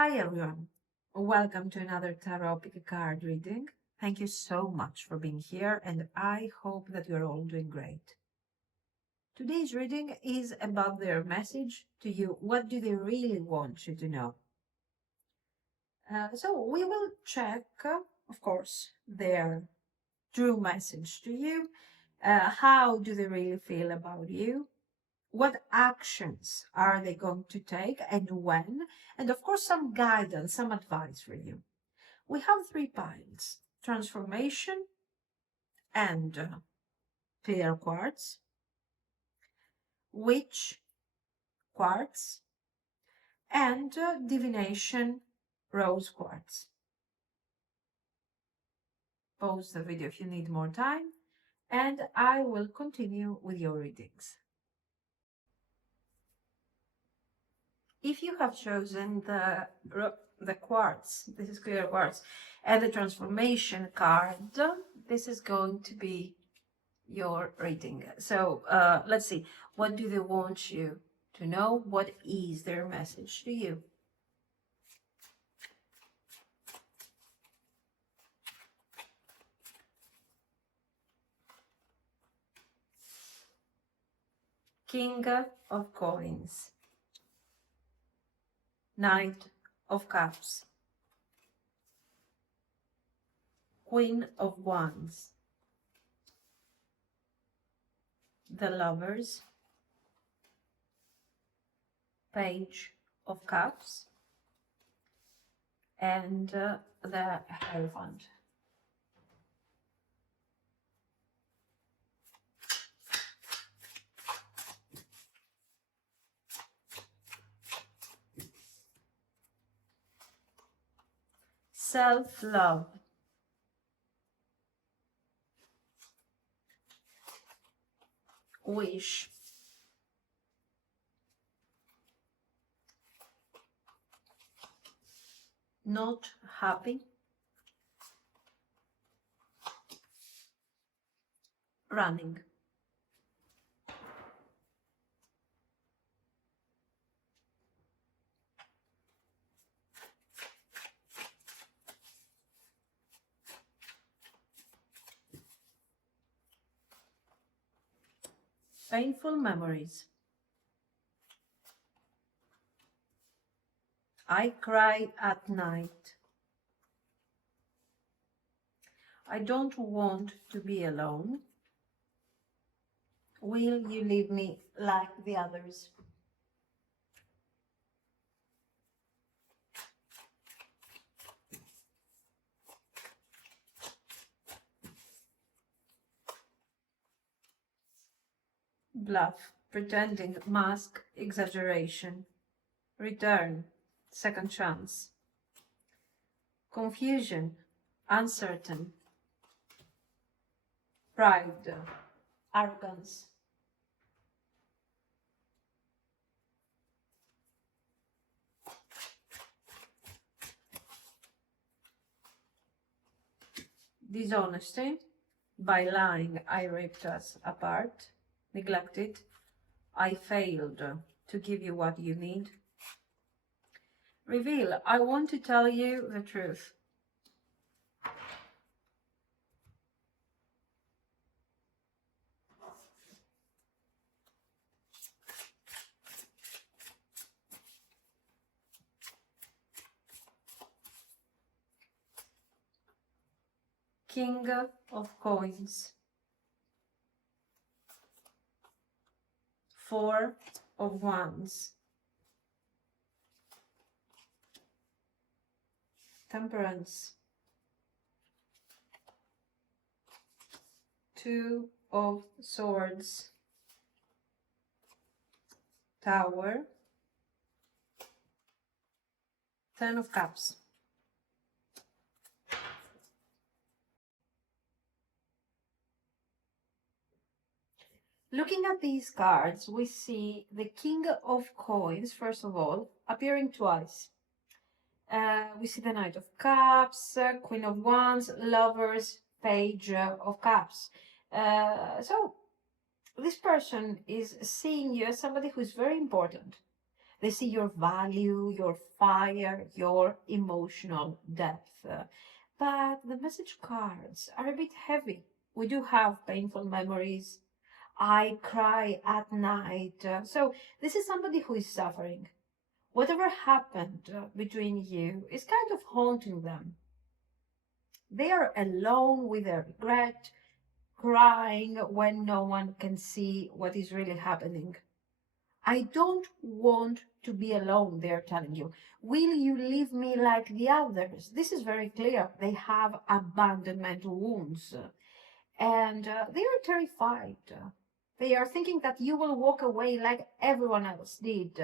Hi everyone, welcome to another tarot pick a card reading. Thank you so much for being here and I hope that you're all doing great. Today's reading is about their message to you. What do they really want you to know? So we will check, of course, their true message to you. How do they really feel about you? What actions are they going to take and when? And of course, some guidance, some advice for you. We have three piles: transformation and clear quartz, witch quartz, and divination rose quartz. Pause the video if you need more time, and I will continue with your readings. If you have chosen the quartz, this is clear quartz, and the transformation card, this is going to be your reading. So let's see, what do they want you to know? What is their message to you? King of Coins, Knight of Cups, Queen of Wands, the Lovers, Page of Cups, and the Hierophant. Self-love, wish, not happy, running. Painful memories. I cry at night. I don't want to be alone. Will you leave me like the others? Bluff, pretending, mask, exaggeration. Return, second chance. Confusion, uncertain. Pride, arrogance. Dishonesty, by lying I ripped us apart. Neglected, I failed to give you what you need. Reveal, I want to tell you the truth. King of Coins, Four of Wands, Temperance, Two of Swords, Tower, Ten of Cups. Looking at these cards, we see the King of Coins, first of all, appearing twice. We see the Knight of Cups, Queen of Wands, Lovers, Page of Cups. So this person is seeing you as somebody who is very important, They see your value, your fire, your emotional depth. But the message cards are a bit heavy. We do have painful memories. I cry at night. So this is somebody who is suffering. Whatever happened between you is kind of haunting them. They are alone with their regret, crying when no one can see what is really happening. I don't want to be alone, they're telling you. Will you leave me like the others? This is very clear. They have abandonment wounds and they are terrified. They are thinking that you will walk away like everyone else did.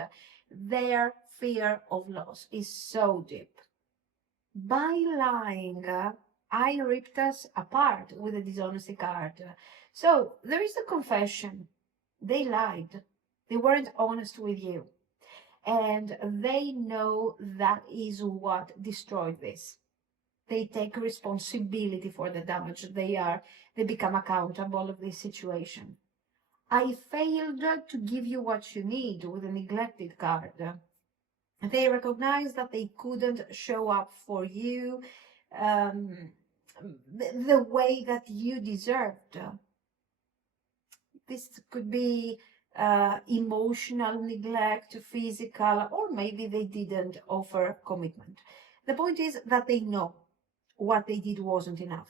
Their fear of loss is so deep. By lying, I ripped us apart with a dishonesty card. So there is a confession. They lied. They weren't honest with you. And they know that is what destroyed this. They take responsibility for the damage. They become accountable of this situation. I failed to give you what you need with a neglected card. They recognize that they couldn't show up for you um, the way that you deserved. This could be emotional neglect, physical, or maybe they didn't offer commitment. The point is that they know what they did wasn't enough.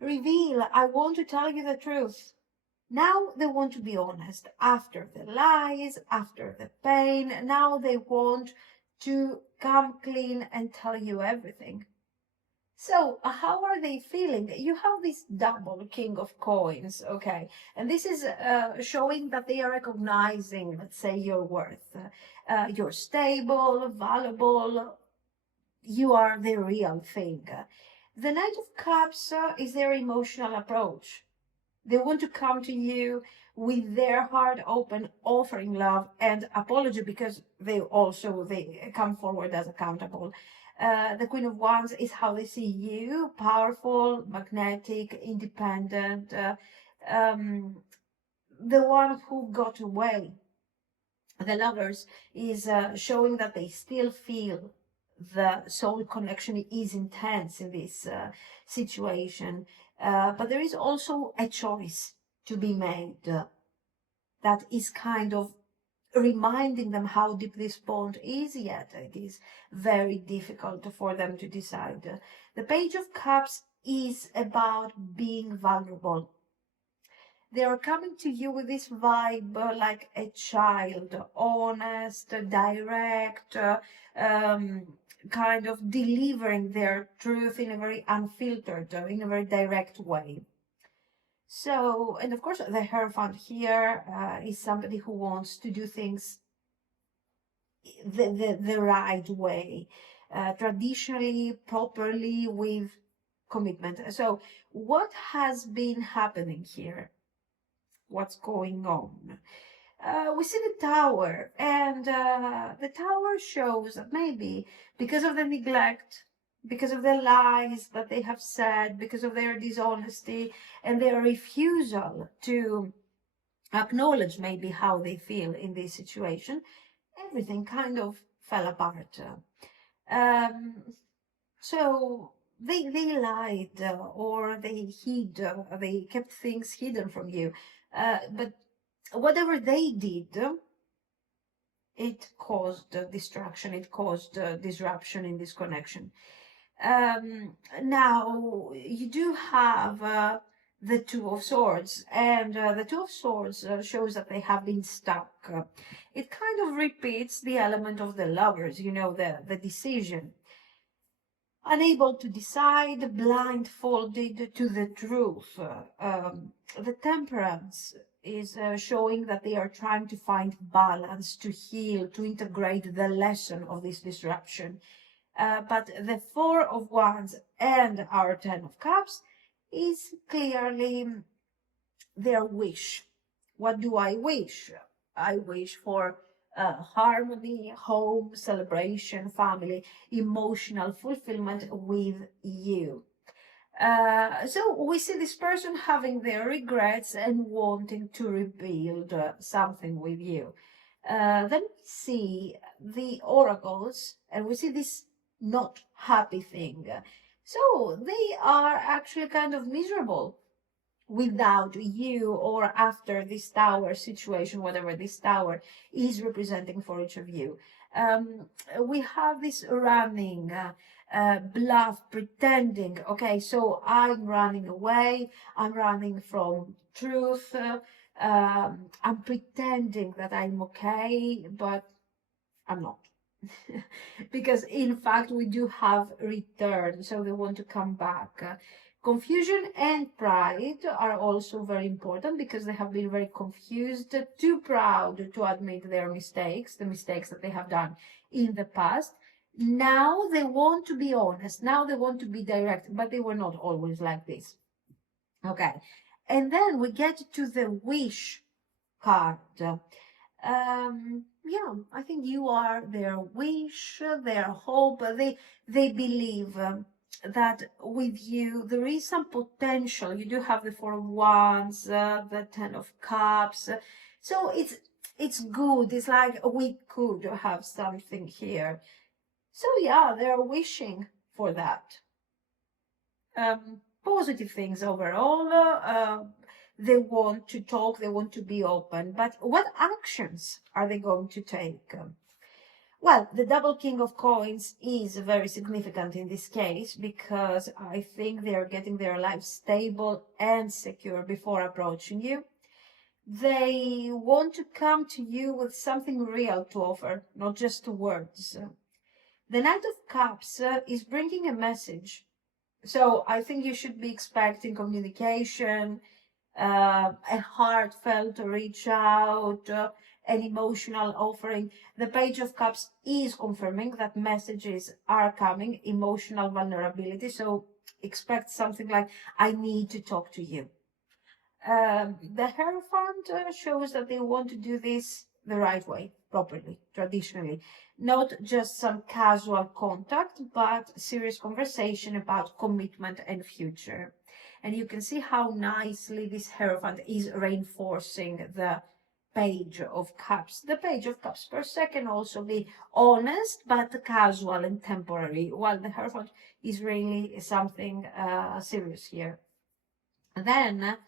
Reveal, I want to tell you the truth. Now they want to be honest. After the lies, after the pain, now they want to come clean and tell you everything. So, how are they feeling? You have this double king of coins, okay? And this is showing that they are recognizing, let's say, your worth. You're stable, valuable, you are the real thing. The Knight of Cups is their emotional approach. They want to come to you with their heart open, offering love and apology because they come forward as accountable. The Queen of Wands is how they see you: powerful, magnetic, independent, the one who got away. The Lovers is showing that they still feel the soul connection is intense in this situation. But there is also a choice to be made that is kind of reminding them how deep this bond is, yet it is very difficult for them to decide. The Page of Cups is about being vulnerable. They are coming to you with this vibe like a child, honest, direct, kind of delivering their truth in a very unfiltered, in a very direct way. So, and of course, the Hierophant here is somebody who wants to do things the right way, traditionally, properly, with commitment. So, what has been happening here? What's going on? We see the Tower, and the Tower shows that maybe because of the neglect, because of the lies that they have said, because of their dishonesty and their refusal to acknowledge maybe how they feel in this situation, everything kind of fell apart. So they lied or they kept things hidden from you. But whatever they did, it caused distraction, it caused disruption in this connection. Now, you do have the Two of Swords, and the Two of Swords shows that they have been stuck. It kind of repeats the element of the Lovers, the decision. Unable to decide, blindfolded to the truth. The Temperance is showing that they are trying to find balance, to heal, to integrate the lesson of this disruption. But the Four of Wands and our Ten of Cups is clearly their wish. What do I wish? I wish for harmony, home, celebration, family, emotional fulfillment with you. So we see this person having their regrets and wanting to rebuild something with you. Then we see the oracles, and we see this not happy thing. So they are actually kind of miserable without you, or after this tower situation, whatever this tower is representing for each of you. We have this running, bluff, pretending. Okay, so I'm running away, I'm running from truth, I'm pretending that I'm okay, but I'm not. Because in fact we do have return, so they want to come back. Confusion and pride are also very important because they have been very confused, too proud to admit their mistakes, the mistakes that they have done in the past. Now they want to be honest, now they want to be direct, but they were not always like this. Okay, and then we get to the wish card. Yeah, I think you are their wish, their hope. They believe that with you there is some potential. You do have the Four of Wands, the Ten of Cups, so it's good. It's like we could have something here. So yeah, they are wishing for that. Positive things overall. They want to talk, they want to be open, but what actions are they going to take? Well, the double king of coins is very significant in this case because I think they are getting their life stable and secure before approaching you. They want to come to you with something real to offer, not just words. The Knight of Cups is bringing a message. So I think you should be expecting communication, a heartfelt reach out, an emotional offering. The Page of Cups is confirming that messages are coming, emotional vulnerability. So expect something like, I need to talk to you. The Hierophant shows that they want to do this the right way, properly, traditionally. Not just some casual contact, but serious conversation about commitment and future. And you can see how nicely this Hierophant is reinforcing the Page of Cups. The Page of Cups per se can also be honest, but casual and temporary, while the Hierophant is really something serious here. Then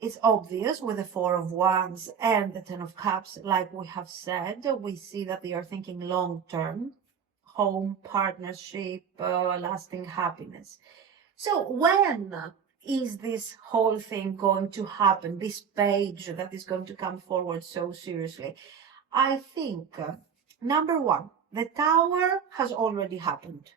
it's obvious with the Four of Wands and the Ten of Cups, like we have said, we see that they are thinking long term, home, partnership, lasting happiness. So when is this whole thing going to happen, this page that is going to come forward so seriously? I think, number one, the Tower has already happened,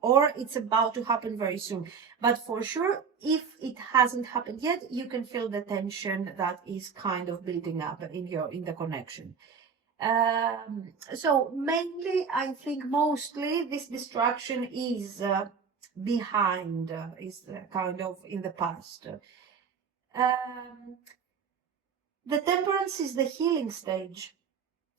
or it's about to happen very soon. But for sure, if it hasn't happened yet, you can feel the tension that is kind of building up in the connection. So mainly, I think mostly this distraction is behind, is kind of in the past. The Temperance is the healing stage.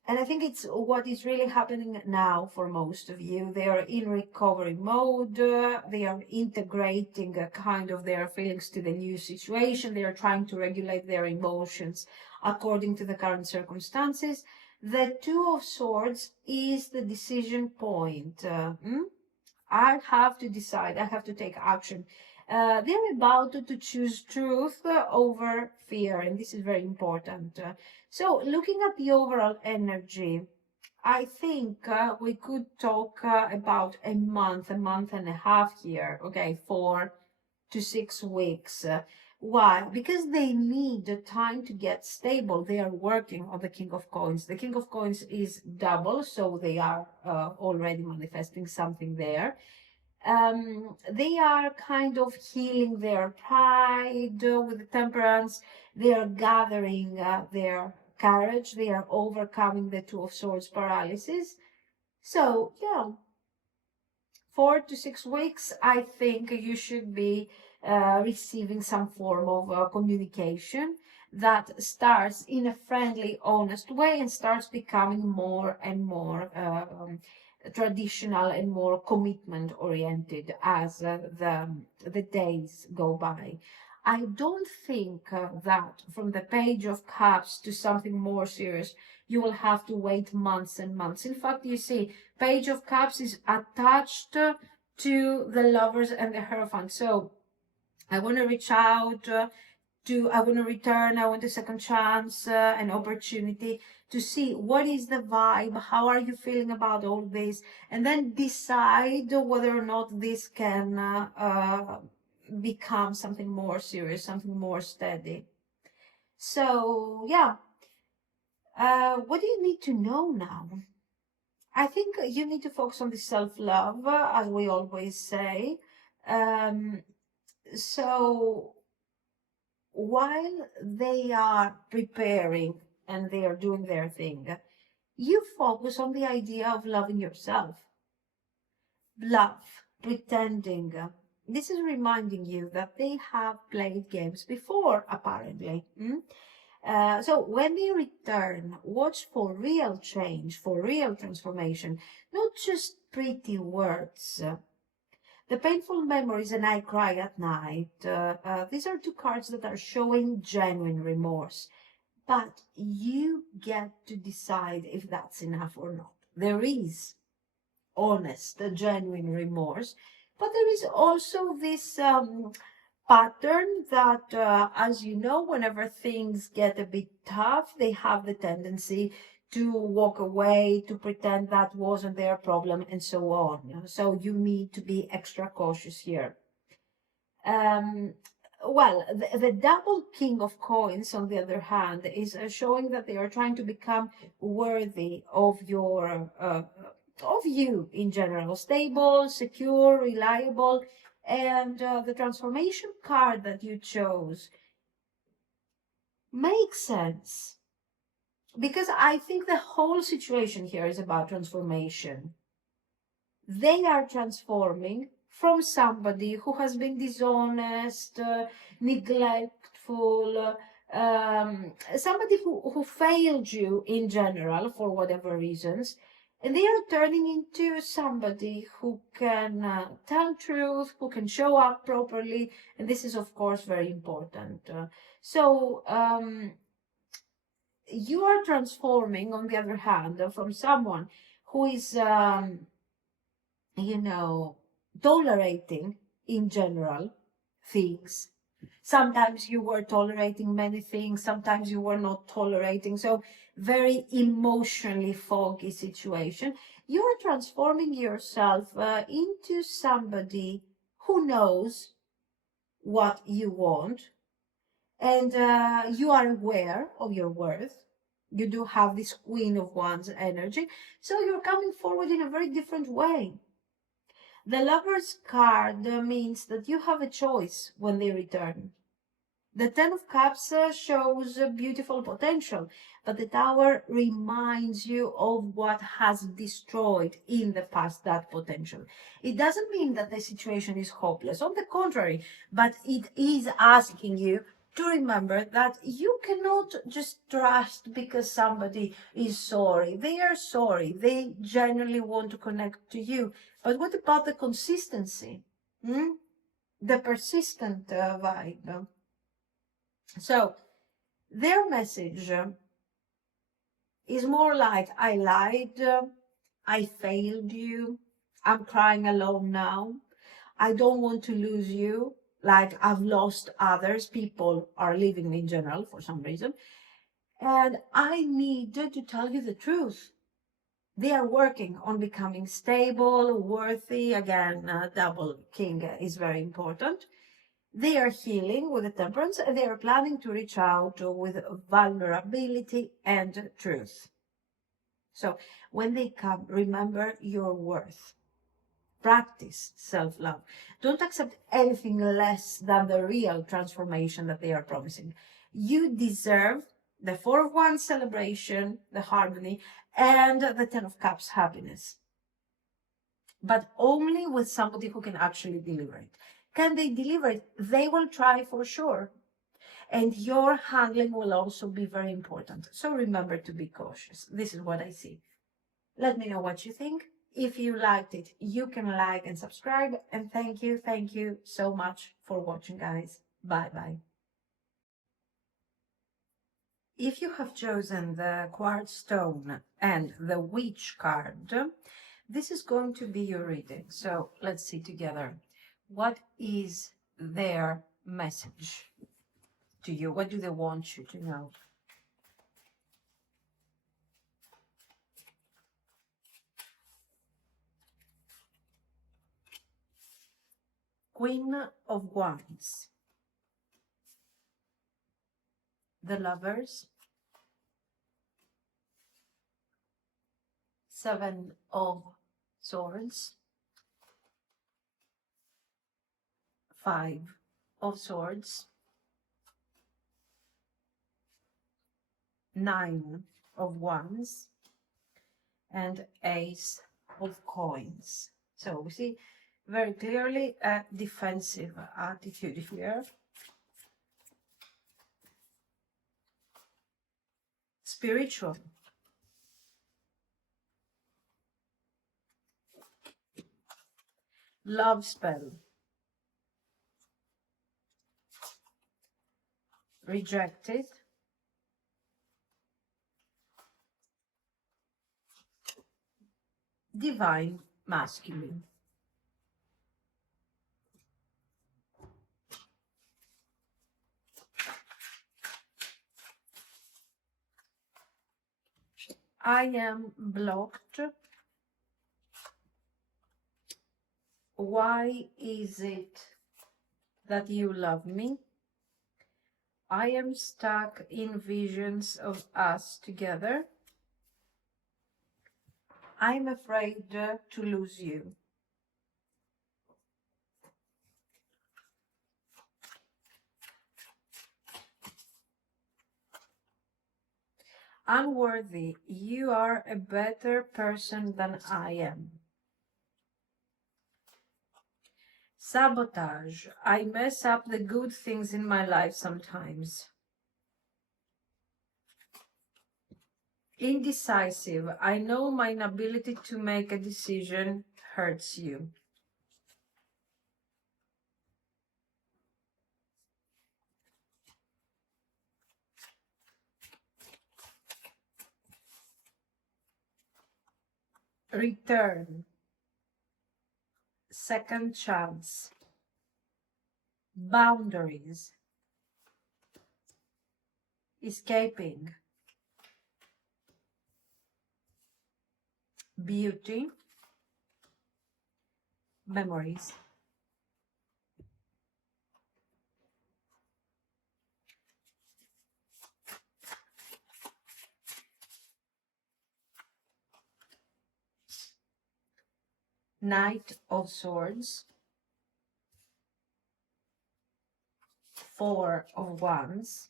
And I think it's what is really happening now for most of you. They are in recovery mode. They are integrating kind of their feelings to the new situation. They are trying to regulate their emotions according to the current circumstances. The Two of Swords is the decision point. I have to decide. I have to take action. They're about to choose truth over fear, and this is very important. So looking at the overall energy, I think we could talk about a month and a half here, okay, 4 to 6 weeks. Why? Because they need time to get stable. They are working on the King of Coins. The King of Coins is double, so they are already manifesting something there. They are kind of healing their pride with the Temperance. They are gathering their courage. They are overcoming the Two of Swords paralysis. So, yeah, 4 to 6 weeks, I think you should be receiving some form of communication that starts in a friendly, honest way and starts becoming more and more traditional and more commitment oriented as the days go by. I don't think that from the Page of Cups to something more serious, you will have to wait months and months. In fact, you see, Page of Cups is attached to the Lovers and the Hierophant. So I want to reach out I want to return, I want a second chance, an opportunity to see what is the vibe, how are you feeling about all this, and then decide whether or not this can become something more serious, something more steady. So, yeah, what do you need to know now? I think you need to focus on the self-love, as we always say. So while they are preparing and they are doing their thing, you focus on the idea of loving yourself. Love, pretending. This is reminding you that they have played games before, apparently. So when they return, watch for real change, for real transformation, not just pretty words. The painful memories and I cry at night. These are two cards that are showing genuine remorse. But you get to decide if that's enough or not. There is honest, genuine remorse. But there is also this pattern that, as you know, whenever things get a bit tough, they have the tendency to walk away, to pretend that wasn't their problem, and so on. So you need to be extra cautious here. Well, the double king of coins, on the other hand, is showing that they are trying to become worthy of your of you in general, stable, secure, reliable. And the transformation card that you chose makes sense, because I think the whole situation here is about transformation. They are transforming from somebody who has been dishonest, neglectful, somebody who failed you in general for whatever reasons, and they are turning into somebody who can tell truth, who can show up properly, and this is of course very important. So you are transforming, on the other hand, from someone who is tolerating in general things. Sometimes you were tolerating many things, sometimes you were not tolerating. So very emotionally foggy situation. You are transforming yourself into somebody who knows what you want, and you are aware of your worth. You do have this Queen of Wands energy, so you're coming forward in a very different way. The Lover's card means that you have a choice when they return. The Ten of Cups shows beautiful potential, but the Tower reminds you of what has destroyed in the past that potential. It doesn't mean that the situation is hopeless, on the contrary, but it is asking you to remember that you cannot just trust because somebody is sorry. They are sorry. They genuinely want to connect to you. But what about the consistency? The persistent vibe? So their message is more like, I lied, I failed you, I'm crying alone now, I don't want to lose you, like I've lost others, people are leaving me in general for some reason, and I need to tell you the truth. They are working on becoming stable, worthy. Again, double king is very important. They are healing with the Temperance, and they are planning to reach out with vulnerability and truth. So when they come, remember your worth. Practice self-love. Don't accept anything less than the real transformation that they are promising. You deserve the Four of Wands celebration, the harmony, and the Ten of Cups happiness. But only with somebody who can actually deliver it. Can they deliver it? They will try for sure. And your handling will also be very important. So remember to be cautious. This is what I see. Let me know what you think. If you liked it, you can like and subscribe. And thank you so much for watching, guys. Bye-bye. if you have chosen the quartz stone and the witch card, this is going to be your reading. So let's see together. What is their message to you? What do they want you to know? Queen of Wands, the Lovers, Seven of Swords, Five of Swords, Nine of Wands, and Ace of Coins. So we see very clearly a defensive attitude here. Spiritual. Love spell. Rejected. Divine masculine. I am blocked. Why is it that you love me? I am stuck in visions of us together. I'm afraid to lose you. Unworthy, you are a better person than I am. Sabotage, I mess up the good things in my life sometimes. Indecisive, I know my inability to make a decision hurts you. Return, second chance. Boundaries, escaping. Beauty, memories. Knight of Swords, Four of Wands,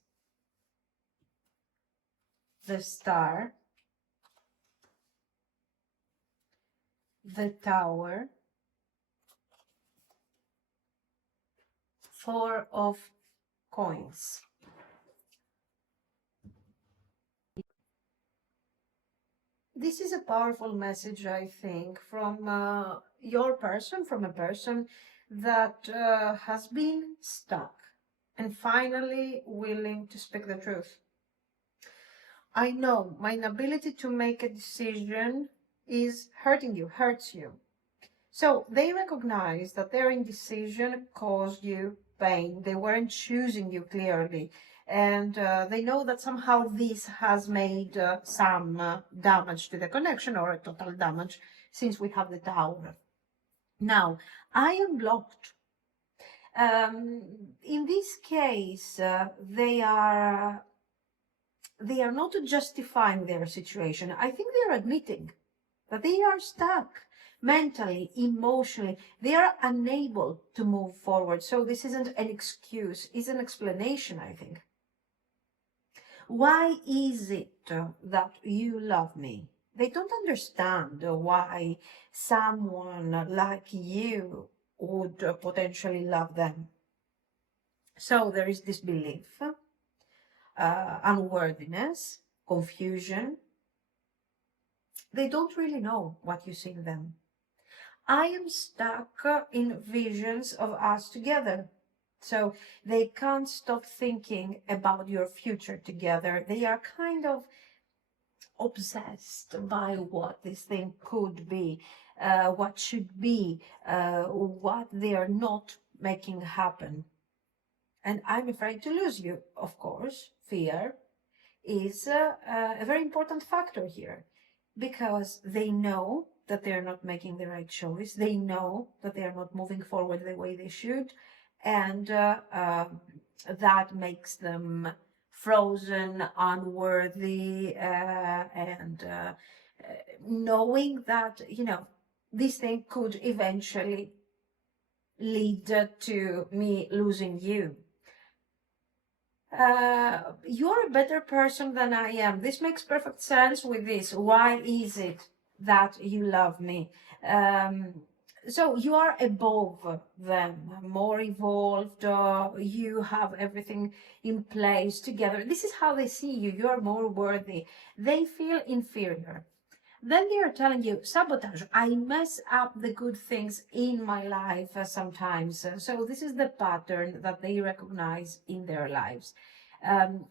the Star, the Tower, Four of Coins. This is a powerful message, I think, from your person, from a person that has been stuck and finally willing to speak the truth. I know my inability to make a decision is hurting you, hurts you. So they recognize that their indecision caused you pain. They weren't choosing you clearly. And they know that somehow this has made some damage to the connection, or a total damage, since we have the Tower. Now, I am blocked. In this case, they are not justifying their situation. I think they are admitting that they are stuck mentally, emotionally. They are unable to move forward. So this isn't an excuse, it's an explanation, I think. Why is it that you love me? They don't understand why someone like you would potentially love them. So there is disbelief, unworthiness, confusion. They don't really know what you see in them. I am stuck in visions of us together. So they can't stop thinking about your future together. They are kind of obsessed by what this thing could be, what should be, what they are not making happen. And I'm afraid to lose you, of course. Fear is a very important factor here, because they know that they're not making the right choice. They know that they are not moving forward the way they should. And that makes them frozen, unworthy, and knowing that, this thing could eventually lead to me losing you. You're a better person than I am. This makes perfect sense with this. Why is it that you love me? So you are above them, more evolved. You have everything in place together. This is how they see you. You are more worthy. They feel inferior. Then they are telling you, sabotage, I mess up the good things in my life sometimes. So this is the pattern that they recognize in their lives.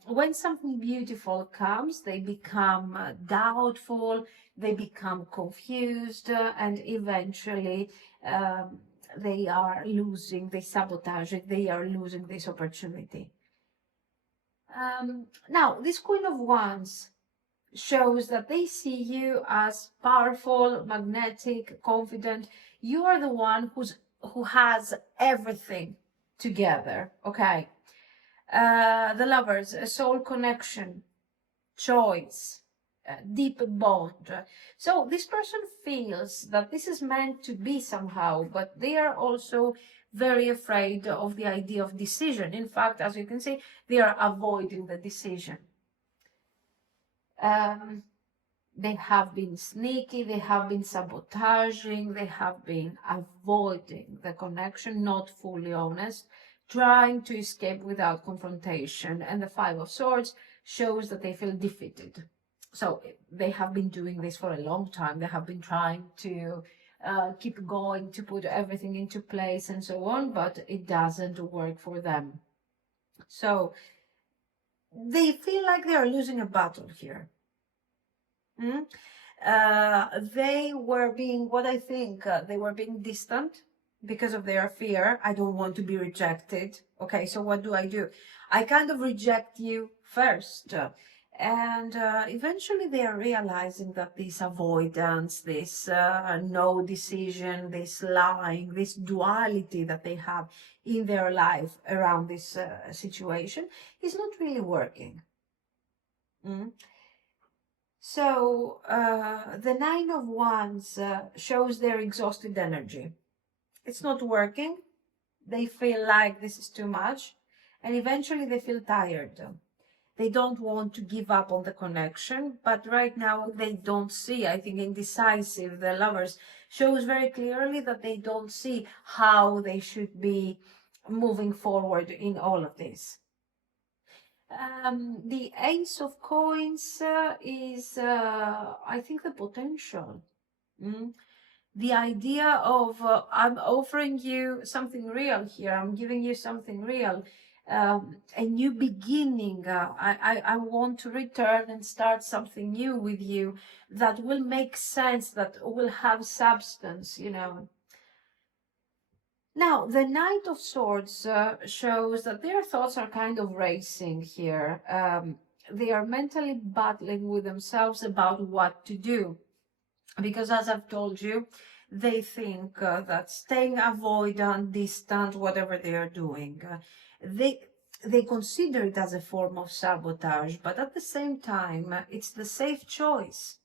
When something beautiful comes, they become doubtful, they become confused, and eventually they are losing, they sabotage it, they are losing this opportunity. Now, this Queen of Wands shows that they see you as powerful, magnetic, confident. You are the one who has everything together. Okay. The Lovers, a soul connection, choice, deep bond. So this person feels that this is meant to be somehow, but they are also very afraid of the idea of decision. In fact, as you can see, they are avoiding the decision. They have been sneaky, they have been sabotaging, they have been avoiding the connection, not fully honest, trying to escape without confrontation. And the Five of Swords shows that they feel defeated. So they have been doing this for a long time. They have been trying to keep going, to put everything into place and so on, but it doesn't work for them. So they feel like they are losing a battle here. They were being, what I think, they were being distant because of their fear. I don't want to be rejected. Okay, so what do? I kind of reject you first. And eventually they are realizing that this avoidance, this no decision, this lying, this duality that they have in their life around this situation is not really working. So the Nine of Wands shows their exhausted energy. It's not working. They feel like this is too much. And eventually they feel tired. They don't want to give up on the connection. But right now they don't see, I think, indecisive. The Lovers shows very clearly that they don't see how they should be moving forward in all of this. The Ace of Coins is, I think, the potential. The idea of I'm offering you something real here. I'm giving you something real, a new beginning. I want to return and start something new with you that will make sense, that will have substance, Now, the Knight of Swords shows that their thoughts are kind of racing here. They are mentally battling with themselves about what to do. Because as I've told you, they think that staying avoidant, distant, whatever they are doing, they consider it as a form of sabotage, but at the same time, it's the safe choice.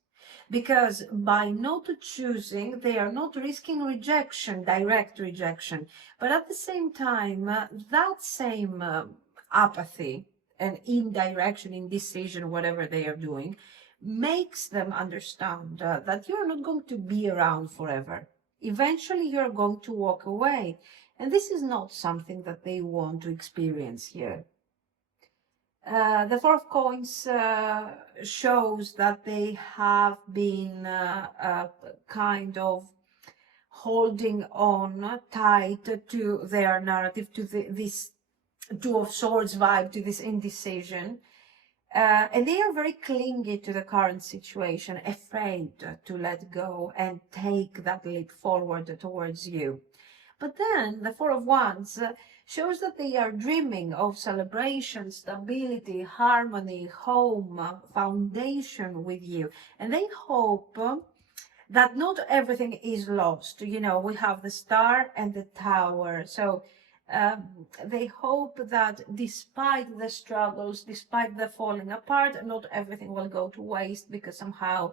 Because by not choosing, they are not risking rejection, direct rejection. But at the same time, that same apathy and indirection, indecision, whatever they are doing, makes them understand that you're not going to be around forever. Eventually, you're going to walk away. And this is not something that they want to experience here. The Four of Coins shows that they have been kind of holding on tight to their narrative, to this Two of Swords vibe to this indecision. And they are very clingy to the current situation, afraid to let go and take that leap forward towards you. But then the Four of Wands shows that they are dreaming of celebration, stability, harmony, home, foundation with you. And they hope that not everything is lost. You know, we have the Star and the Tower. So they hope that despite the struggles, despite the falling apart, not everything will go to waste, because somehow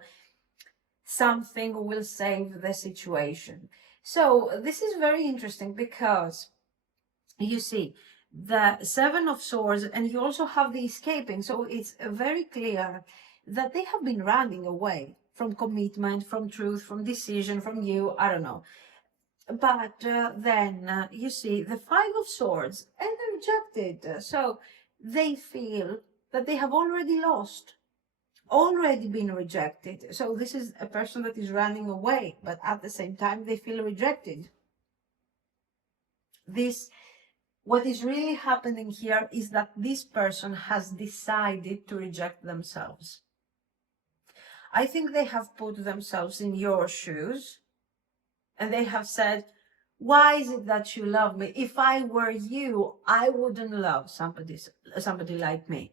something will save the situation. So this is very interesting, because you see the Seven of Swords, and you also have the escaping. So it's very clear that they have been running away from commitment, from truth, from decision, from you, I don't know. But then you see the Five of Swords, and they're rejected. So they feel that they have already lost, already been rejected. So this is a person that is running away, but at the same time they feel rejected. What is really happening here is that this person has decided to reject themselves. I think they have put themselves in your shoes, and they have said, why is it that you love me? If I were you, I wouldn't love somebody like me.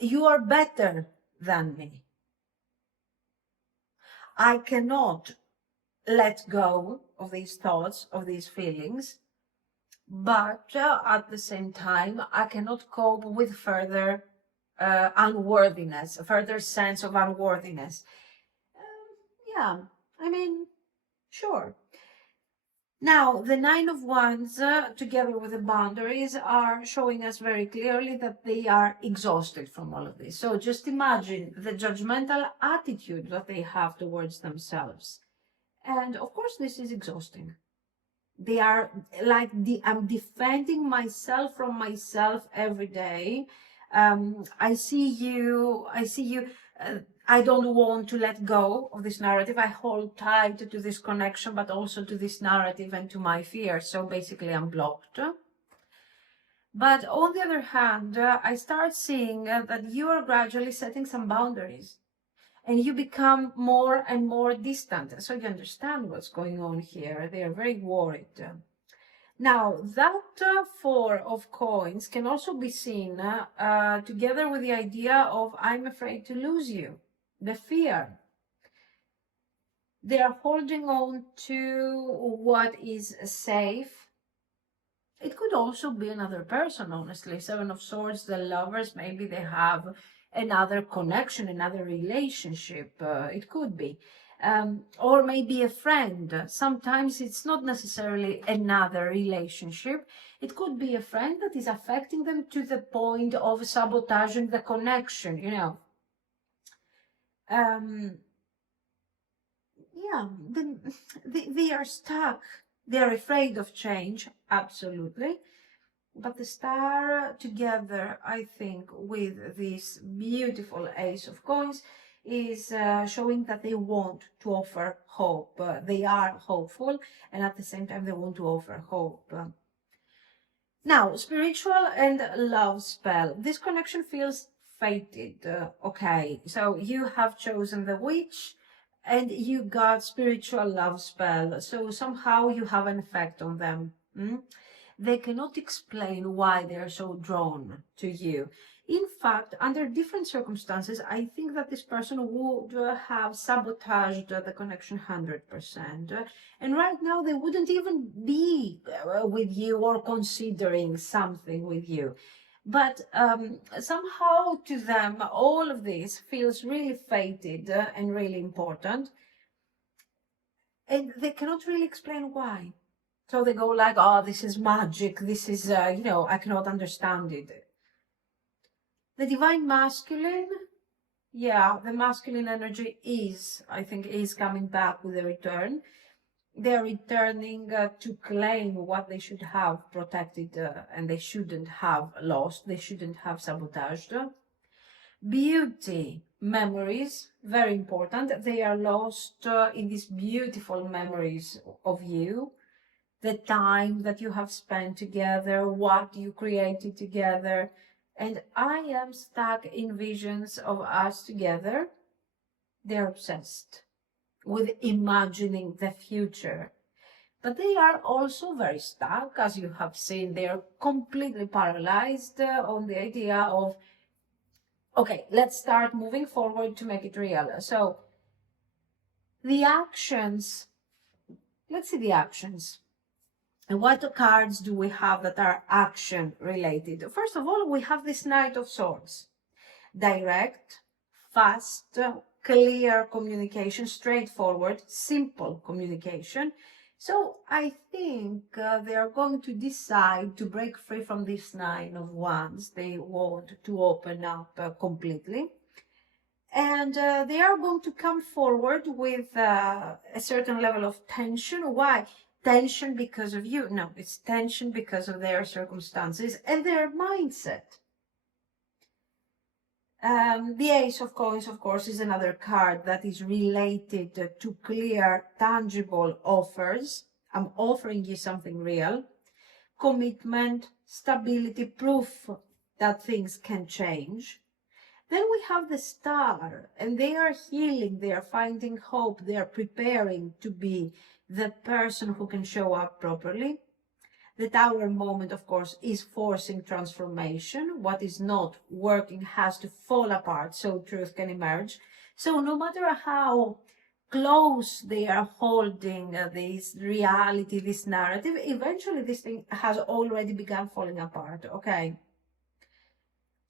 You are better than me. I cannot let go of these thoughts, of these feelings, but at the same time, I cannot cope with further unworthiness, a further sense of unworthiness. Yeah, I mean, sure. Now, the Nine of Wands, together with the boundaries, are showing us very clearly that they are exhausted from all of this. So just imagine the judgmental attitude that they have towards themselves. And of course, this is exhausting. They are like, I'm defending myself from myself every day. I see you. I don't want to let go of this narrative. I hold tight to this connection, but also to this narrative and to my fear. So basically, I'm blocked. But on the other hand, I start seeing that you are gradually setting some boundaries, and you become more and more distant. So you understand what's going on here. They are very worried. Now, that Four of Coins can also be seen together with the idea of, I'm afraid to lose you, the fear. They are holding on to what is safe. It could also be another person, honestly. Seven of Swords, the lovers, maybe they have another connection, another relationship. It could be. Or maybe a friend. Sometimes it's not necessarily another relationship. It could be a friend that is affecting them to the point of sabotaging the connection, you know. Yeah, they are stuck. They are afraid of change, absolutely. But the Star together, I think, with this beautiful Ace of Coins, is showing that they want to offer hope. They are hopeful, and at the same time they want to offer hope. Now, spiritual and love spell. This connection feels fated. Okay, so you have chosen the Witch, and you got spiritual love spell. So somehow you have an effect on them. They cannot explain why they are so drawn to you. In fact, under different circumstances, I think that this person would have sabotaged the connection 100%. And right now, they wouldn't even be with you or considering something with you. But somehow to them, all of this feels really fated and really important. And they cannot really explain why. So they go like, oh, this is magic. This is, I cannot understand it. The divine masculine, yeah, the masculine energy I think, is coming back with a return. They're returning to claim what they should have protected and they shouldn't have lost. They shouldn't have sabotaged. Beauty, memories, very important. They are lost in these beautiful memories of you. the time that you have spent together, what you created together. And I am stuck in visions of us together. They're obsessed with imagining the future. But they are also very stuck, as you have seen. They are completely paralyzed on the idea of, okay, let's start moving forward to make it real. So the actions, let's see the actions. And what cards do we have that are action related? First of all, we have this Knight of Swords. Direct, fast, clear communication, straightforward, simple communication. So I think they are going to decide to break free from this Nine of Wands. They want to open up completely. And they are going to come forward with a certain level of tension. Why? Tension because of you? No, it's tension because of their circumstances and their mindset. The Ace of Coins, of course, is another card that is related to clear, tangible offers. I'm offering you something real. Commitment, stability, proof that things can change. Then we have the Star, and they are healing, they are finding hope, they are preparing to be the person who can show up properly. The Tower moment, of course, is forcing transformation. What is not working has to fall apart so truth can emerge. So no matter how close they are holding this reality, this narrative, eventually this thing has already begun falling apart, okay?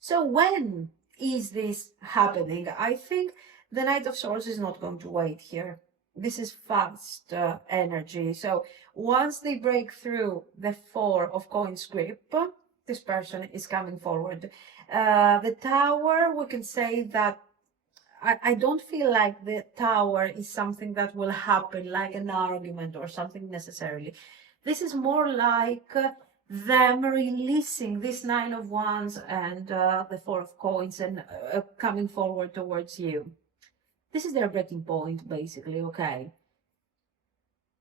So when is this happening? I think the Knight of Swords is not going to wait here. This is fast energy. So once they break through the Four of Coins grip, this person is coming forward. The Tower, we can say that I don't feel like the Tower is something that will happen like an argument or something necessarily. This is more like them releasing this Nine of Wands and the Four of Coins and coming forward towards you. This is their breaking point, basically, okay?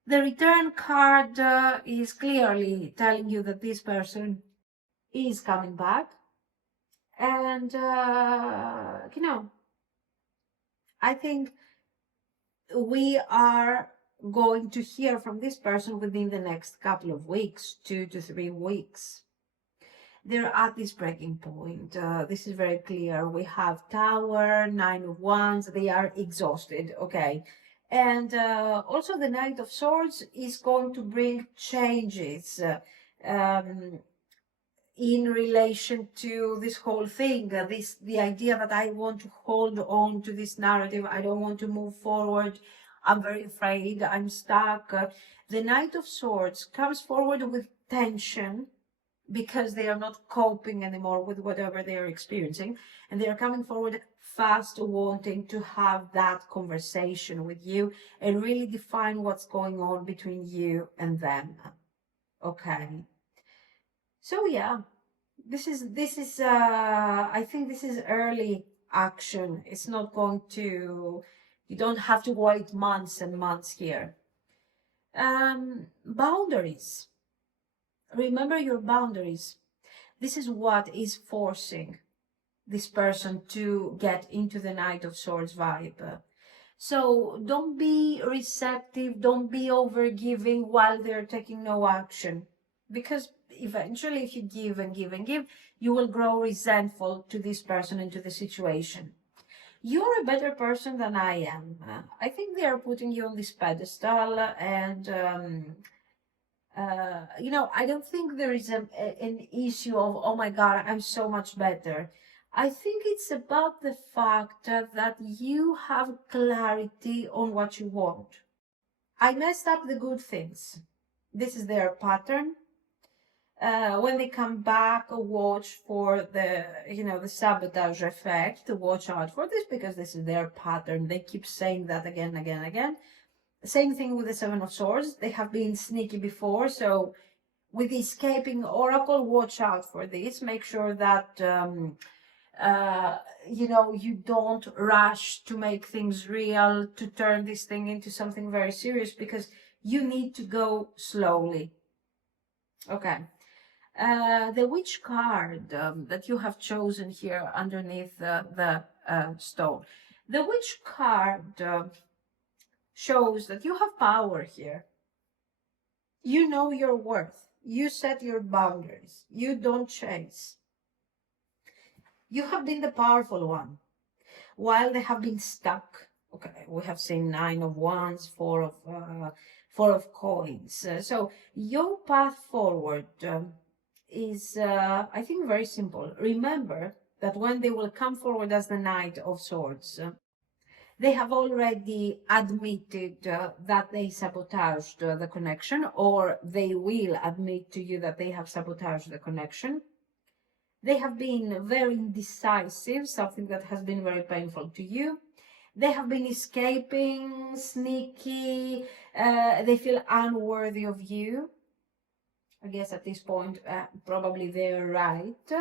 The Return card is clearly telling you that this person is coming back. And, you know, I think we are going to hear from this person within the next couple of weeks, 2 to 3 weeks. They're at this breaking point. This is very clear. We have Tower, Nine of Wands. They are exhausted, okay? And also the Knight of Swords is going to bring changes in relation to this whole thing. The idea that I want to hold on to this narrative. I don't want to move forward. I'm very afraid. I'm stuck. The Knight of Swords comes forward with tension, because they are not coping anymore with whatever they are experiencing, and they are coming forward fast, wanting to have that conversation with you and really define what's going on between you and them. Okay. So yeah, this is I think this is early action. It's not going to, you don't have to wait months and months here. Boundaries. Remember your boundaries. This is what is forcing this person to get into the Knight of Swords vibe. So don't be receptive, don't be overgiving while they're taking no action. Because eventually if you give and give and give, you will grow resentful to this person and to the situation. You're a better person than I am. I think they are putting you on this pedestal and I don't think there is an issue of, oh my God, I'm so much better. I think it's about the fact that you have clarity on what you want. I messed up the good things. This is their pattern. When they come back, watch for the sabotage effect. Watch out for this because this is their pattern. They keep saying that again, again, again. Same thing with the Seven of Swords. They have been sneaky before. So with the escaping oracle, watch out for this. Make sure that, you don't rush to make things real, to turn this thing into something very serious, because you need to go slowly. Okay. The witch card that you have chosen here underneath the stone. The witch card shows that you have power here. You know your worth. You set your boundaries. You don't chase. You have been the powerful one, while they have been stuck. Okay, we have seen 9 of Wands, Four of Coins. So your path forward is, I think, very simple. Remember that when they will come forward as the Knight of Swords, they have already admitted that they sabotaged the connection, or they will admit to you that they have sabotaged the connection. They have been very indecisive, something that has been very painful to you. They have been escaping, sneaky, they feel unworthy of you. I guess at this point, probably they're right.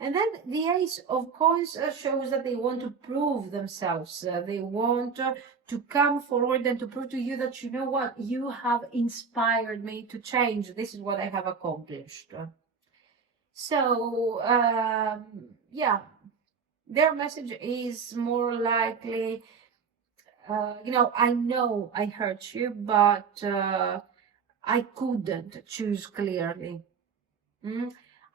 And then the Ace of Coins shows that they want to prove themselves. They want to come forward and to prove to you that, you know what, you have inspired me to change. This is what I have accomplished. So, yeah, their message is more likely, I know I hurt you, but I couldn't choose clearly.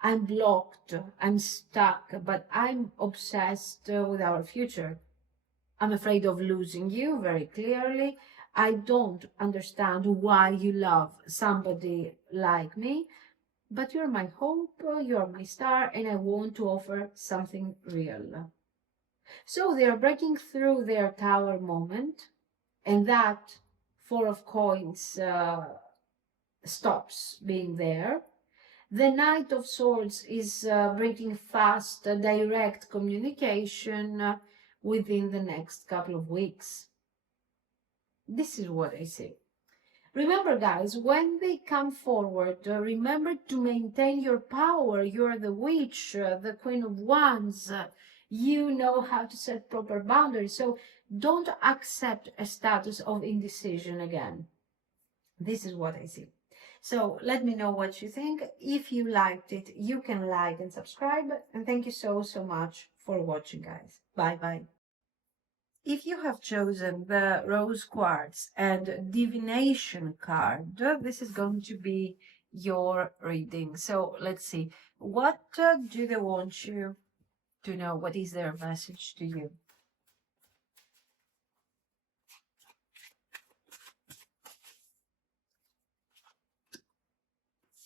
I'm blocked, I'm stuck, but I'm obsessed with our future. I'm afraid of losing you, very clearly. I don't understand why you love somebody like me, but you're my hope, you're my star, and I want to offer something real. So they're breaking through their tower moment, and that Four of Coins stops being there. The Knight of Swords is bringing fast, direct communication within the next couple of weeks. This is what I see. Remember, guys, when they come forward, remember to maintain your power. You're the witch, the Queen of Wands. You know how to set proper boundaries. So don't accept a status of indecision again. This is what I see. So let me know what you think. If you liked it, you can like and subscribe. And thank you so, so much for watching, guys. Bye-bye. If you have chosen the Rose Quartz and Divination card, this is going to be your reading. So let's see. What do they want you to know? What is their message to you?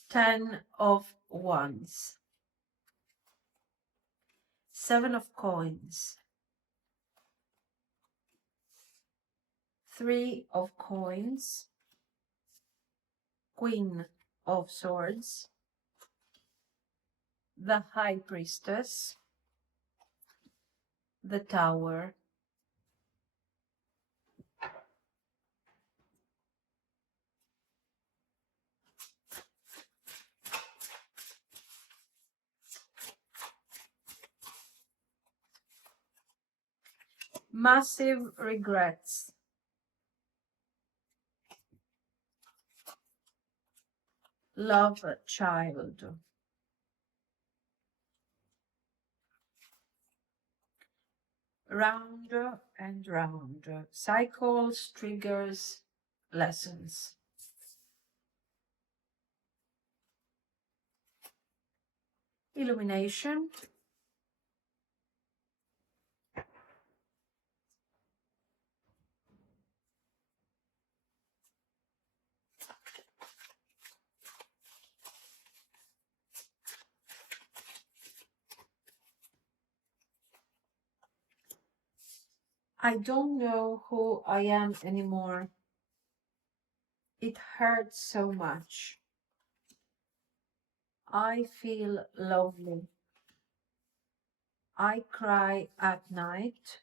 Ten of Wands. Seven of Coins. Three of Coins. Queen of Swords. The High Priestess. The Tower. Massive regrets. Love child. Round and round. Cycles, triggers, lessons. Illumination. I don't know who I am anymore. It hurts so much. I feel lonely. I cry at night.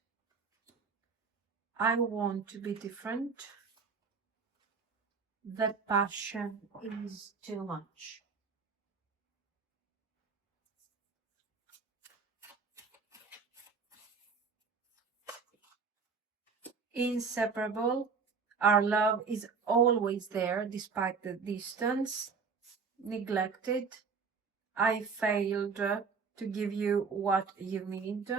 I want to be different. The passion is too much. Inseparable. Our love is always there despite the distance. neglected. I failed to give you what you need.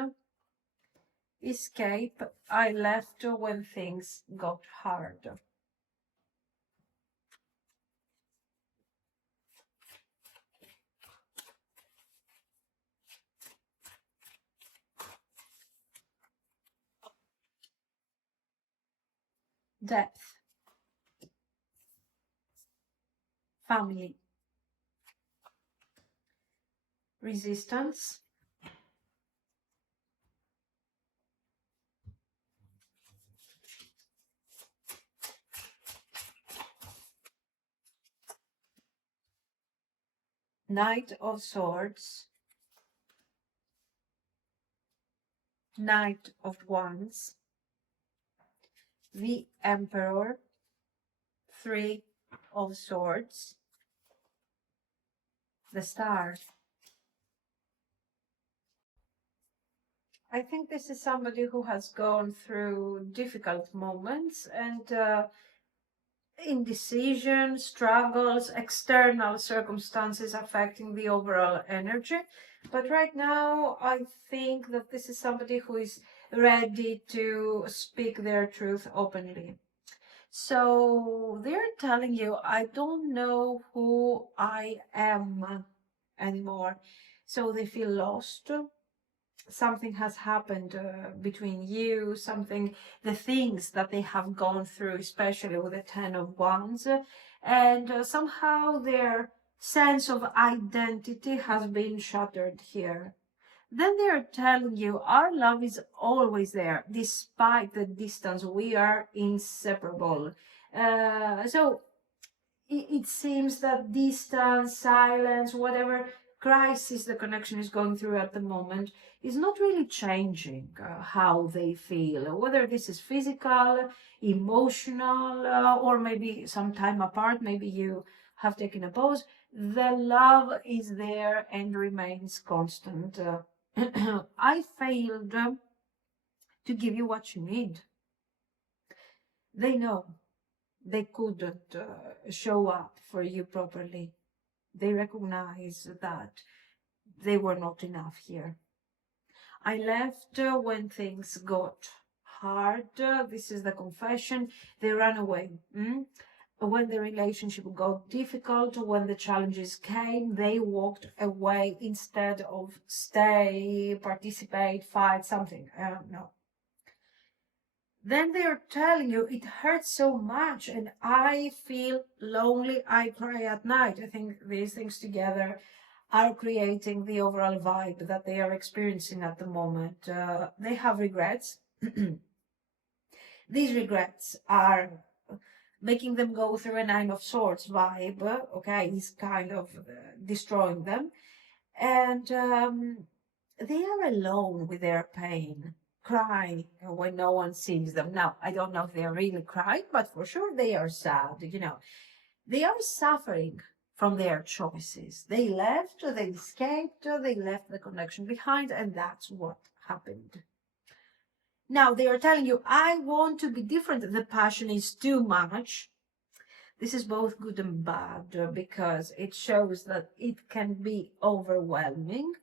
Escape. I left when things got hard. Depth. Family. Resistance. Knight of Swords. Knight of Wands. The Emperor. Three of Swords. The Star. I think this is somebody who has gone through difficult moments and indecision, struggles, external circumstances affecting the overall energy. But right now, I think that this is somebody who is ready to speak their truth openly. So they're telling you, I don't know who I am anymore. So they feel lost. Something has happened between you, the things that they have gone through, especially with the Ten of Wands, and somehow their sense of identity has been shattered here. Then they are telling you, our love is always there, despite the distance. We are inseparable. So it seems that distance, silence, whatever crisis the connection is going through at the moment is not really changing how they feel, whether this is physical, emotional, or maybe some time apart, maybe you have taken a pause. The love is there and remains constant. I failed to give you what you need. They know they couldn't show up for you properly. They recognize that they were not enough here. I left when things got hard. This is the confession. They ran away. When the relationship got difficult, when the challenges came, they walked away instead of stay, participate, fight, something. No. Then they're telling you it hurts so much and I feel lonely, I cry at night. I think these things together are creating the overall vibe that they are experiencing at the moment. They have regrets. These regrets are making them go through a Nine of Swords vibe. Okay, is kind of destroying them. And they are alone with their pain, crying when no one sees them. Now, I don't know if they are really crying, but for sure they are sad. They are suffering from their choices. They left, they escaped, they left the connection behind, and that's what happened. Now they are telling you, I want to be different. The passion is too much. This is both good and bad because it shows that it can be overwhelming,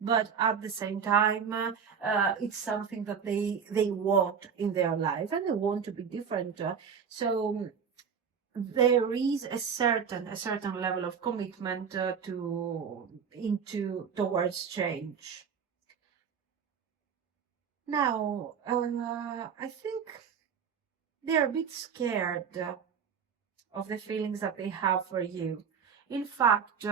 but at the same time, it's something that they want in their life and they want to be different. So there is a certain level of commitment towards change. Now, I think they're a bit scared of the feelings that they have for you. In fact,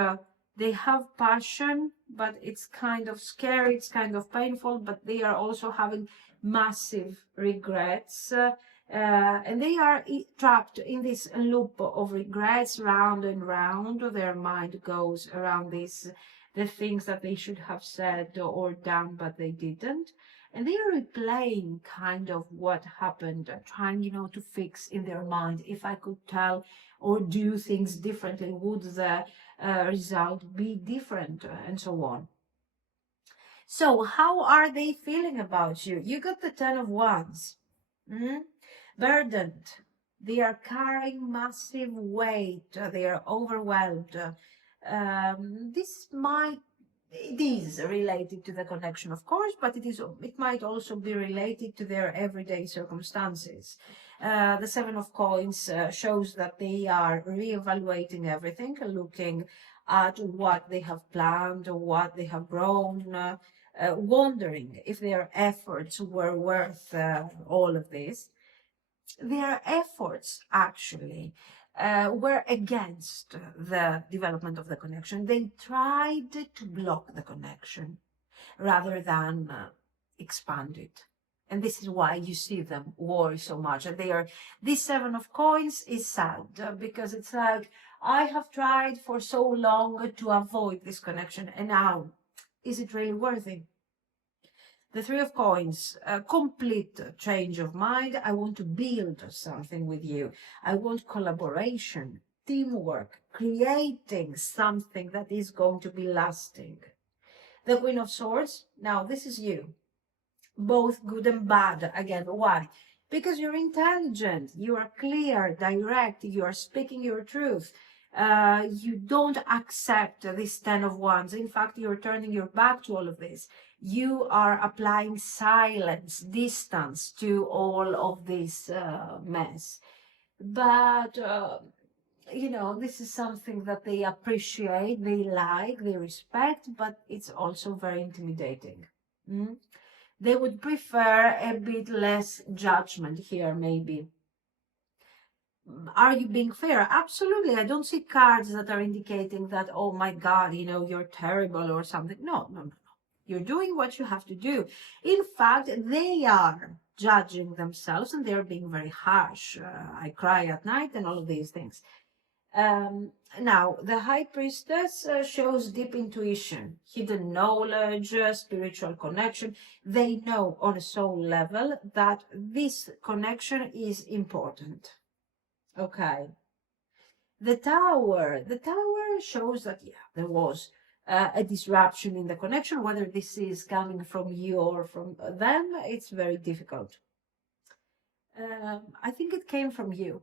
they have passion, but it's kind of scary, it's kind of painful, but they are also having massive regrets. And they are trapped in this loop of regrets, round and round. Their mind goes around the things that they should have said or done, but they didn't. And they are replaying kind of what happened, trying, to fix in their mind. If I could tell or do things differently, would the result be different, and so on. So how are they feeling about you? You got the Ten of Wands. Burdened. They are carrying massive weight. They are overwhelmed. It is related to the connection, of course, but it might also be related to their everyday circumstances. The Seven of Coins shows that they are reevaluating everything, looking at what they have planned or what they have grown, wondering if their efforts were worth all of this. Their efforts actually were against the development of the connection. They tried to block the connection rather than expand it. And this is why you see them worry so much. And this Seven of Coins is sad because it's like, I have tried for so long to avoid this connection, and now, is it really worthy? The Three of Coins, a complete change of mind. I want to build something with you. I want collaboration, teamwork, creating something that is going to be lasting. The Queen of Swords, now this is you. Both good and bad. Again, why? Because you're intelligent, you are clear, direct, you are speaking your truth. You don't accept this Ten of Wands. In fact, you're turning your back to all of this. You are applying silence, distance to all of this mess. But, this is something that they appreciate, they like, they respect, but it's also very intimidating. They would prefer a bit less judgment here, maybe. Are you being fair? Absolutely. I don't see cards that are indicating that, oh my God, you're terrible or something. No. You're doing what you have to do. In fact, they are judging themselves and they're being very harsh. I cry at night and all of these things. Now, the High Priestess shows deep intuition, hidden knowledge, spiritual connection. They know on a soul level that this connection is important. Okay. The Tower shows that, there was a disruption in the connection. Whether this is coming from you or from them, it's very difficult. I think it came from you.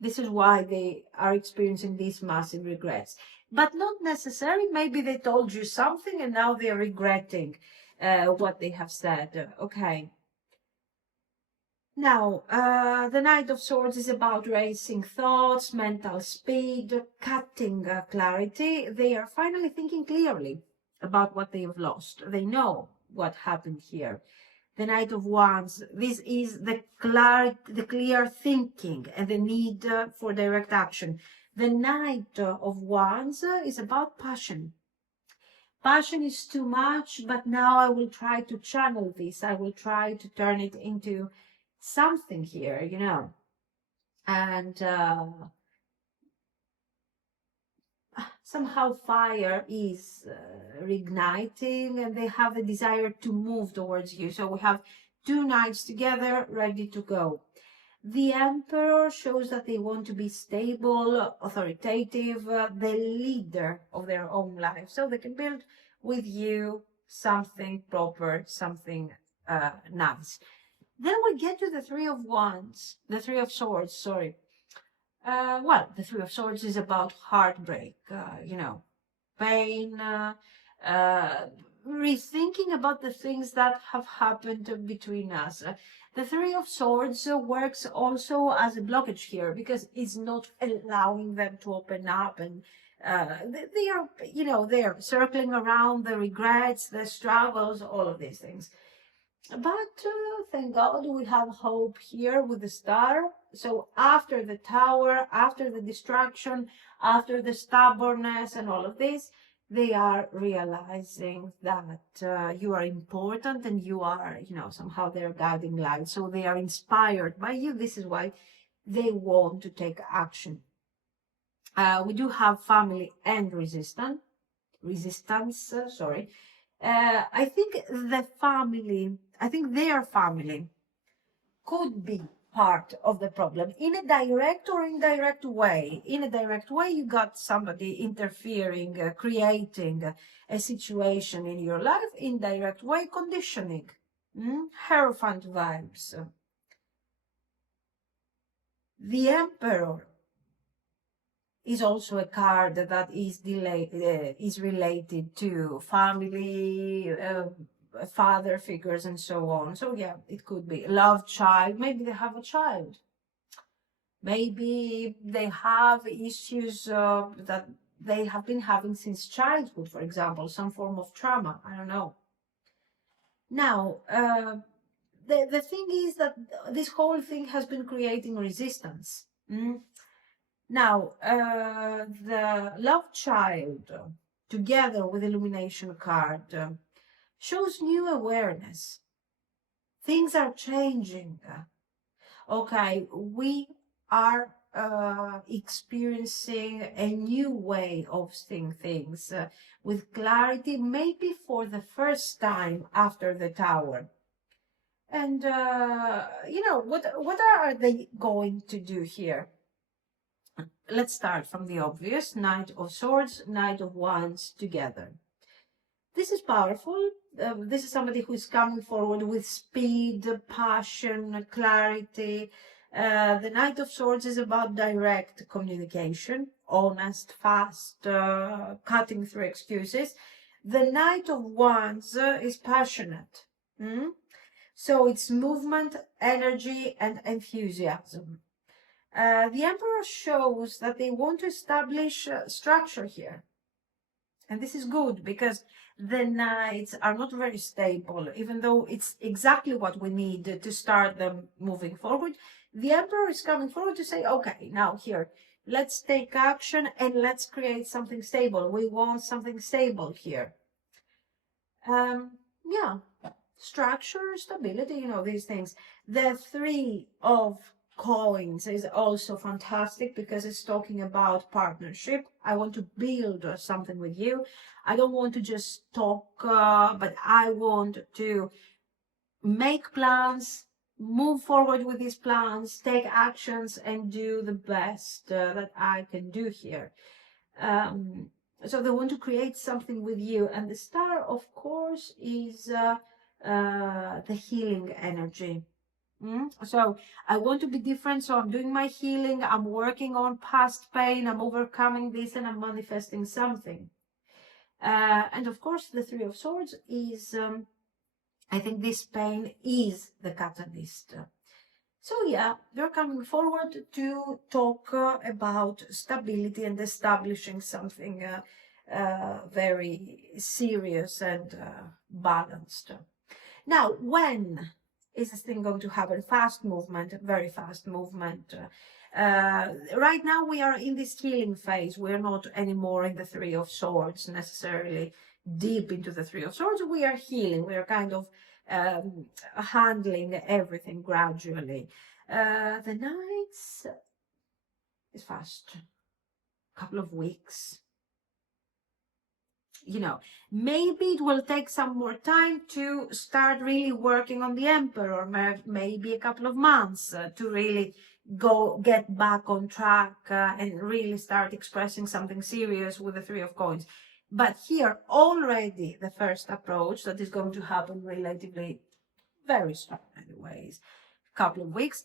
This is why they are experiencing these massive regrets. But not necessarily. Maybe they told you something and now they're regretting what they have said. Okay. Now, the Knight of Swords is about racing thoughts, mental speed, cutting clarity. They are finally thinking clearly about what they have lost. They know what happened here. The Knight of Wands, this is the clear thinking and the need for direct action. The Knight of Wands is about passion. Passion is too much, but now I will try to channel this. I will try to turn it into something here, and somehow fire is reigniting and they have a desire to move towards you. So we have two knights together ready to go. The Emperor shows that they want to be stable, authoritative, the leader of their own life, so they can build with you something proper, something nice. Then we get to the Three of Swords, sorry. The Three of Swords is about heartbreak, pain, rethinking about the things that have happened between us. The Three of Swords works also as a blockage here because it's not allowing them to open up, and they're circling around the regrets, the struggles, all of these things. But thank God we have hope here with the Star. So after the Tower, after the distraction, after the stubbornness and all of this, they are realizing that you are important and you are, somehow their guiding light. So they are inspired by you. This is why they want to take action. We do have family and resistance. I think their family could be part of the problem in a direct or indirect way. In a direct way, you got somebody interfering, creating a situation in your life. Indirect way, conditioning, Hierophant vibes. The Emperor is also a card that is related to family, father figures, and so on. So yeah, it could be love child. Maybe they have a child. Maybe they have issues that they have been having since childhood, for example, some form of trauma. I don't know. Now, the thing is that this whole thing has been creating resistance. Now, the love child, together with illumination card, shows new awareness. Things are changing. Okay, we are experiencing a new way of seeing things with clarity, maybe for the first time after the Tower. And what are they going to do here? Let's start from the obvious. Knight of Swords, Knight of Wands together. This is powerful. This is somebody who is coming forward with speed, passion, clarity. The Knight of Swords is about direct communication, honest, fast, cutting through excuses. The Knight of Wands is passionate. So it's movement, energy, and enthusiasm. The Emperor shows that they want to establish structure here. And this is good because the Knights are not very stable, even though it's exactly what we need to start them moving forward. The Emperor is coming forward to say, okay, now here, let's take action and let's create something stable. We want something stable here. Yeah, structure, stability, these things. The Three of Coins is also fantastic because it's talking about partnership. I want to build something with you. I don't want to just talk, but I want to make plans, move forward with these plans, take actions, and do the best that I can do here. So they want to create something with you. And the Star, of course, is the healing energy. So I want to be different, so I'm doing my healing, I'm working on past pain, I'm overcoming this, and I'm manifesting something. And of course, the Three of Swords is, I think this pain is the catalyst. So yeah, they're coming forward to talk about stability and establishing something very serious and balanced. Now, when is this thing going to happen? Fast movement, very fast movement. Right now we are in this healing phase. We're not anymore in the Three of Swords, necessarily deep into the Three of Swords. We are healing. We are kind of handling everything gradually. The Knights is fast. A couple of weeks. Maybe it will take some more time to start really working on the Emperor, maybe a couple of months to really get back on track and really start expressing something serious with the Three of Coins. But here already the first approach that is going to happen relatively very soon anyways, a couple of weeks,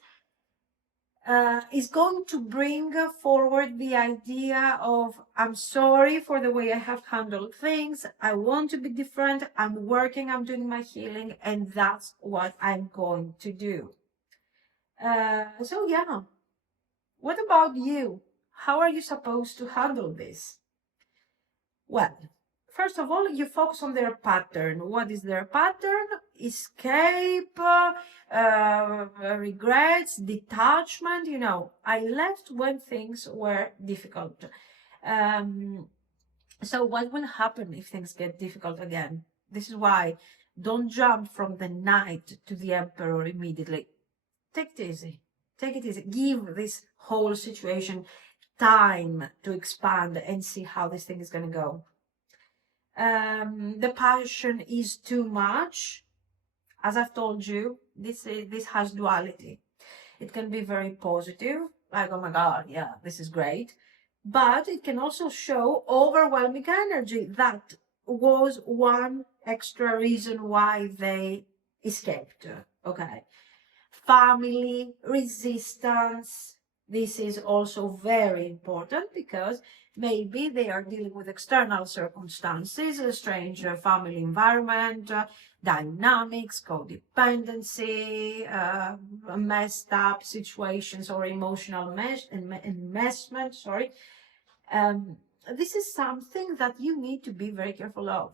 is going to bring forward the idea of, I'm sorry for the way I have handled things. I want to be different. I'm working, I'm doing my healing, and that's what I'm going to do. So yeah, what about you? How are you supposed to handle this? Well, first of all, you focus on their pattern. What is their pattern? Escape, regrets, detachment. I left when things were difficult. So what will happen if things get difficult again? This is why don't jump from the Knight to the Emperor immediately. Take it easy. Take it easy. Give this whole situation time to expand and see how this thing is going to go. The passion is too much. As I've told you, this has duality. It can be very positive, like, oh my God, yeah, this is great. But it can also show overwhelming energy. That was one extra reason why they escaped. Okay. Family, resistance, This is also very important because maybe they are dealing with external circumstances, a strange family environment, dynamics, codependency, messed up situations or emotional enmeshment. This is something that you need to be very careful of.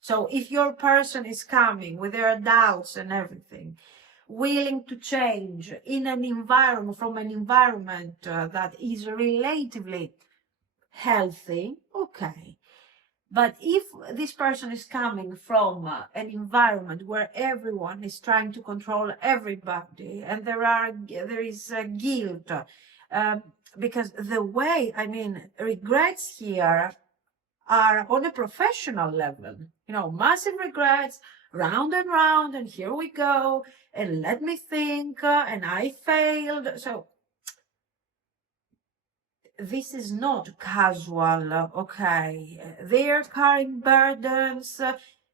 So if your person is coming with their doubts and everything, willing to change in an environment, from an environment that is relatively healthy, okay. But if this person is coming from an environment where everyone is trying to control everybody, and there is guilt, because the way, regrets here are on a professional level, massive regrets, round and round, and here we go, and let me think, and I failed. So this is not casual, okay? They're carrying burdens.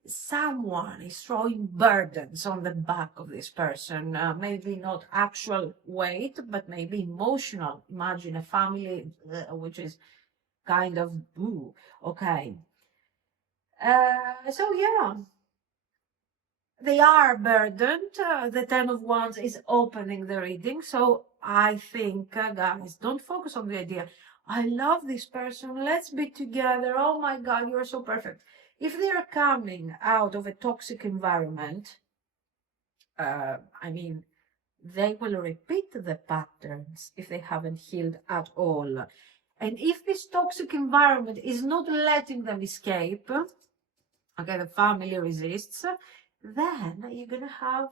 Someone is throwing burdens on the back of this person. Maybe not actual weight, but maybe emotional. Imagine a family which is kind of boo, okay? So yeah, they are burdened. The Ten of Wands is opening the reading. So I think, guys, don't focus on the idea, I love this person, let's be together, oh my God, you're so perfect. If they are coming out of a toxic environment, they will repeat the patterns if they haven't healed at all. And if this toxic environment is not letting them escape, okay, the family resists, then you're going to have,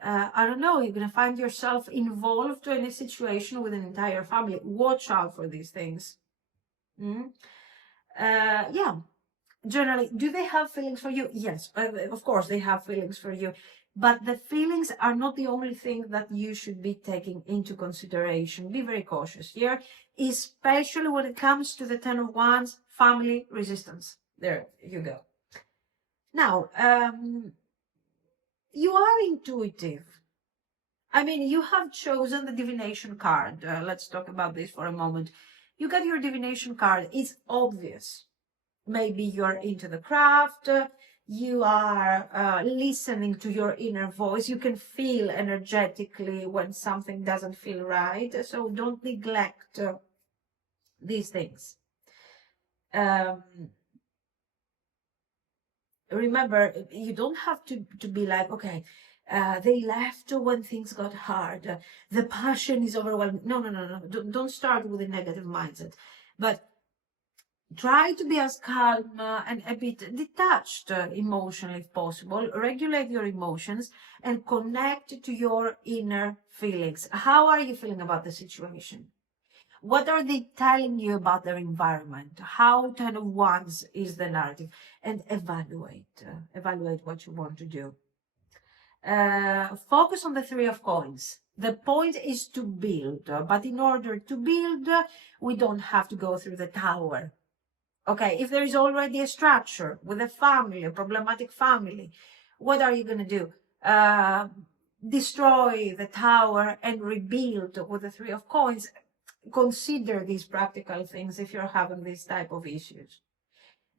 I don't know, you're going to find yourself involved in a situation with an entire family. Watch out for these things. Yeah, generally, do they have feelings for you? Yes, of course they have feelings for you. But the feelings are not the only thing that you should be taking into consideration. Be very cautious here, especially when it comes to the Ten of Wands, family resistance. There you go. Now, you are intuitive. You have chosen the divination card. Let's talk about this for a moment. You got your divination card. It's obvious. Maybe you're into the craft. You are listening to your inner voice. You can feel energetically when something doesn't feel right. So don't neglect these things. Remember, you don't have to be like, okay, they left when things got hard. The passion is overwhelming. No. Don't start with a negative mindset. But try to be as calm and a bit detached emotionally if possible. Regulate your emotions and connect to your inner feelings. How are you feeling about the situation? What are they telling you about their environment? How Ten of Wands is the narrative? And evaluate what you want to do. Focus on the Three of Coins. The point is to build, but in order to build, we don't have to go through the Tower. Okay, if there is already a structure with a family, a problematic family, what are you going to do? Destroy the Tower and rebuild with the Three of Coins. Consider these practical things if you're having this type of issues.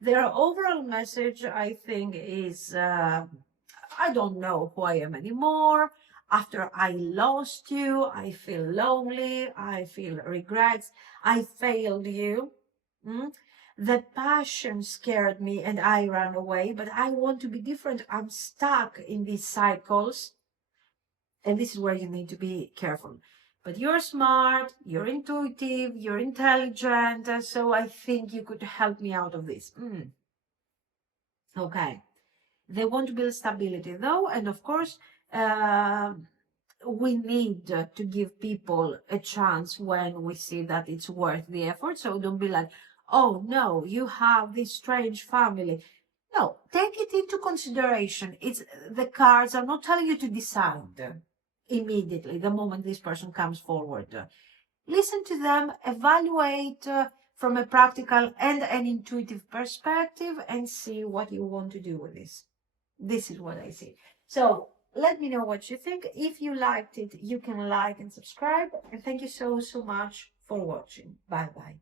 Their overall message, I think, is I don't know who I am anymore. After I lost you, I feel lonely. I feel regrets. I failed you. The passion scared me and I ran away, but I want to be different. I'm stuck in these cycles. And this is where you need to be careful. But you're smart, you're intuitive, you're intelligent, so I think you could help me out of this. Okay. They want to build stability, though, and of course, we need to give people a chance when we see that it's worth the effort. So don't be like, oh, no, you have this strange family. No, take it into consideration. The cards are not telling you to decide immediately the moment this person comes forward. Listen to them, evaluate from a practical and an intuitive perspective, and see what you want to do with this. This is what I see. So Let me know what you think. If you liked it, you can like and subscribe. And thank you so much for watching. Bye bye.